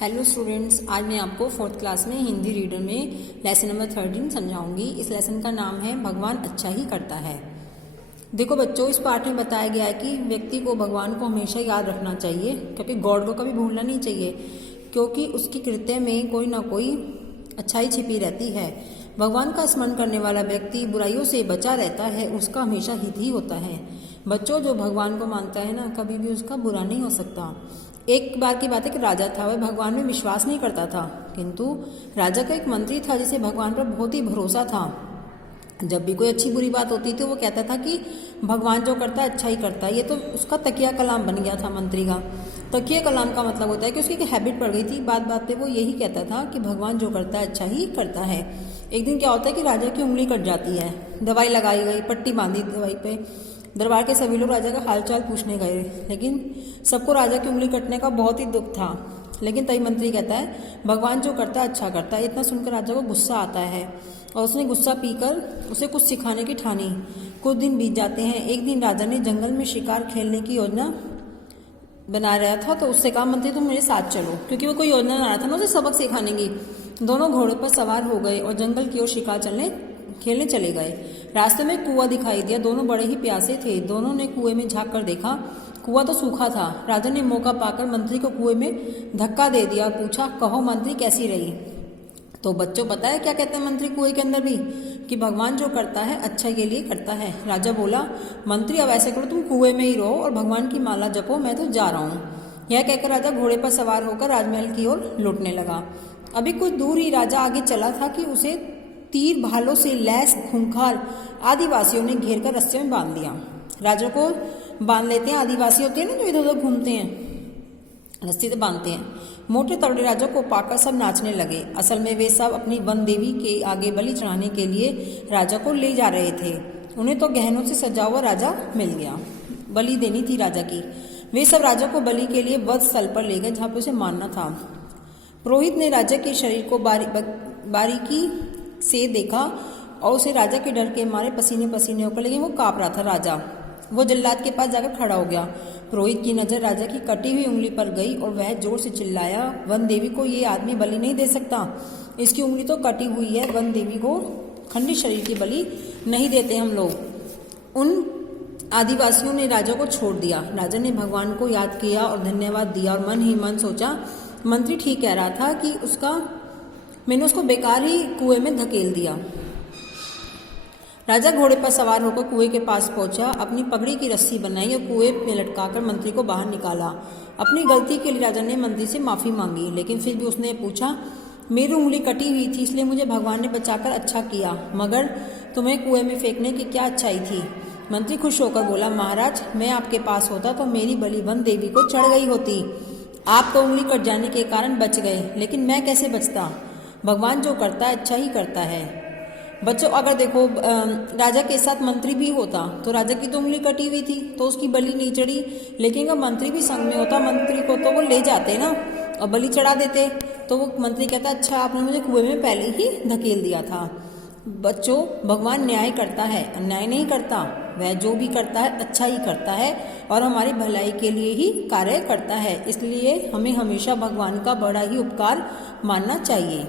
Hello students, आज मैं आपको फोर्थ क्लास में हिंदी रीडर में लेसन नंबर 13 समझाऊंगी। इस लेसन का नाम है भगवान अच्छा ही करता है। देखो बच्चों, इस पाठ में बताया गया है कि व्यक्ति को भगवान को हमेशा याद रखना चाहिए, क्योंकि गॉड को कभी भूलना नहीं चाहिए, क्योंकि उसकी कृत्य में कोई ना कोई अच्छाई छिपी रहती है। भगवान का स्मरण करने वाला व्यक्ति बुराइयों से बचा रहता है, उसका हमेशा हित ही होता है। बच्चों, जो भगवान को मानता है ना, कभी भी उसका बुरा नहीं हो सकता। एक बार की बात है कि राजा था, वह भगवान में विश्वास नहीं करता था, किंतु राजा का एक मंत्री था जिसे भगवान पर बहुत ही भरोसा था। जब भी कोई अच्छी बुरी बात होती थी वो कहता था कि भगवान जो करता है अच्छा ही करता है। ये तो उसका तकिया कलाम बन गया था मंत्री का। तकिया कलाम का मतलब होता है कि उसकी एक हैबिट पड़ गई थी, बात बात पे वो यही कहता था कि भगवान जो करता है अच्छा ही करता है। एक दिन क्या होता है कि राजा की उंगली कट जाती है, दवाई लगाई गई, पट्टी बांधी दवाई पे। दरबार के सभी लोग राजा का हालचाल पूछने गए, लेकिन सबको राजा की उंगली कटने का बहुत ही दुख था। लेकिन तभी मंत्री कहता है भगवान जो करता है अच्छा करता है। इतना सुनकर राजा को गुस्सा आता है और उसने गुस्सा पीकर उसे कुछ सिखाने की ठानी। कुछ दिन बीत जाते हैं। एक दिन राजा ने जंगल में शिकार खेलने की योजना बना रहा था, तो उससे कहा मंत्री तुम मेरे साथ चलो, क्योंकि वो कोई योजना बना रहा था ना उसे सबक सिखाने की। दोनों घोड़ों पर सवार हो गए और जंगल की ओर शिकार खेलने चले गए। रास्ते में कुआं दिखाई दिया। दोनों बड़े ही प्यासे थे। दोनों ने कुएं में झांक कर देखा, कुआं तो सूखा था। राजा ने मौका पाकर मंत्री को कुएं में धक्का दे दिया और पूछा, कहो मंत्री कैसी रही? तो बच्चों, पता है क्या कहते हैं मंत्री कुएं के अंदर भी, कि भगवान जो करता है अच्छा के लिए करता है। राजा बोला, मंत्री अब ऐसे करो, तुम कुएं में ही रहो और भगवान की माला जपो, मैं तो जा रहा हूँ। यह कहकर राजा घोड़े पर सवार होकर राजमहल की ओर लौटने लगा। अभी कुछ दूर ही राजा आगे चला था कि उसे तीर भालों से लैस खूंखार आदिवासियों ने घेर कर रस्से में बांध दिया। राजा को बांध लेते हैं, आदिवासी होते हैं ना जो इधर उधर घूमते हैं, रस्सी से बांधते हैं। मोटे तगड़े राजा को पाकर सब नाचने लगे। असल में वे सब अपनी वन देवी के आगे बलि चढ़ाने के लिए राजा को ले जा रहे थे। उन्हें तो गहनों से सजा हुआ राजा मिल गया, बलि देनी थी राजा की। वे सब राजा को बलि के लिए वध स्थल पर ले गए जहाँ पे उसे मारना था। पुरोहित ने राजा के शरीर को बारीकी से देखा और उसे राजा के डर के मारे पसीने पसीने होकर, लेकिन वो कांप रहा था राजा। वो जल्लाद के पास जाकर खड़ा हो गया। पुरोहित की नजर राजा की कटी हुई उंगली पर गई और वह जोर से चिल्लाया, वन देवी को ये आदमी बलि नहीं दे सकता, इसकी उंगली तो कटी हुई है। वन देवी को खंडित शरीर की बलि नहीं देते हम लोग। उन आदिवासियों ने राजा को छोड़ दिया। राजा ने भगवान को याद किया और धन्यवाद दिया और मन ही मन सोचा, मंत्री ठीक कह रहा था कि मैंने उसको बेकार ही कुएं में धकेल दिया। राजा घोड़े पर सवार होकर कुएं के पास पहुंचा, अपनी पगड़ी की रस्सी बनाई और कुएं में लटकाकर मंत्री को बाहर निकाला। अपनी गलती के लिए राजा ने मंत्री से माफी मांगी, लेकिन फिर भी उसने पूछा, मेरी उंगली कटी हुई थी इसलिए मुझे भगवान ने बचाकर अच्छा किया, मगर तुम्हें कुएं में फेंकने की क्या अच्छाई थी? मंत्री खुश होकर बोला, महाराज मैं आपके पास होता तो मेरी बलि वन देवी को चढ़ गई होती। आप तो उंगली कट जाने के कारण बच गए, लेकिन मैं कैसे बचता? भगवान जो करता है अच्छा ही करता है। बच्चों, अगर देखो राजा के साथ मंत्री भी होता तो राजा की तो उंगली कटी हुई थी तो उसकी बलि नहीं चढ़ी, लेकिन अगर मंत्री भी संग में होता, मंत्री को तो वो ले जाते ना और बलि चढ़ा देते। तो वो मंत्री कहता, अच्छा आपने मुझे कुएं में पहले ही धकेल दिया था। बच्चों, भगवान न्याय करता है, अन्याय नहीं करता। वह जो भी करता है अच्छा ही करता है और हमारी भलाई के लिए ही कार्य करता है। इसलिए हमें हमेशा भगवान का बड़ा ही उपकार मानना चाहिए।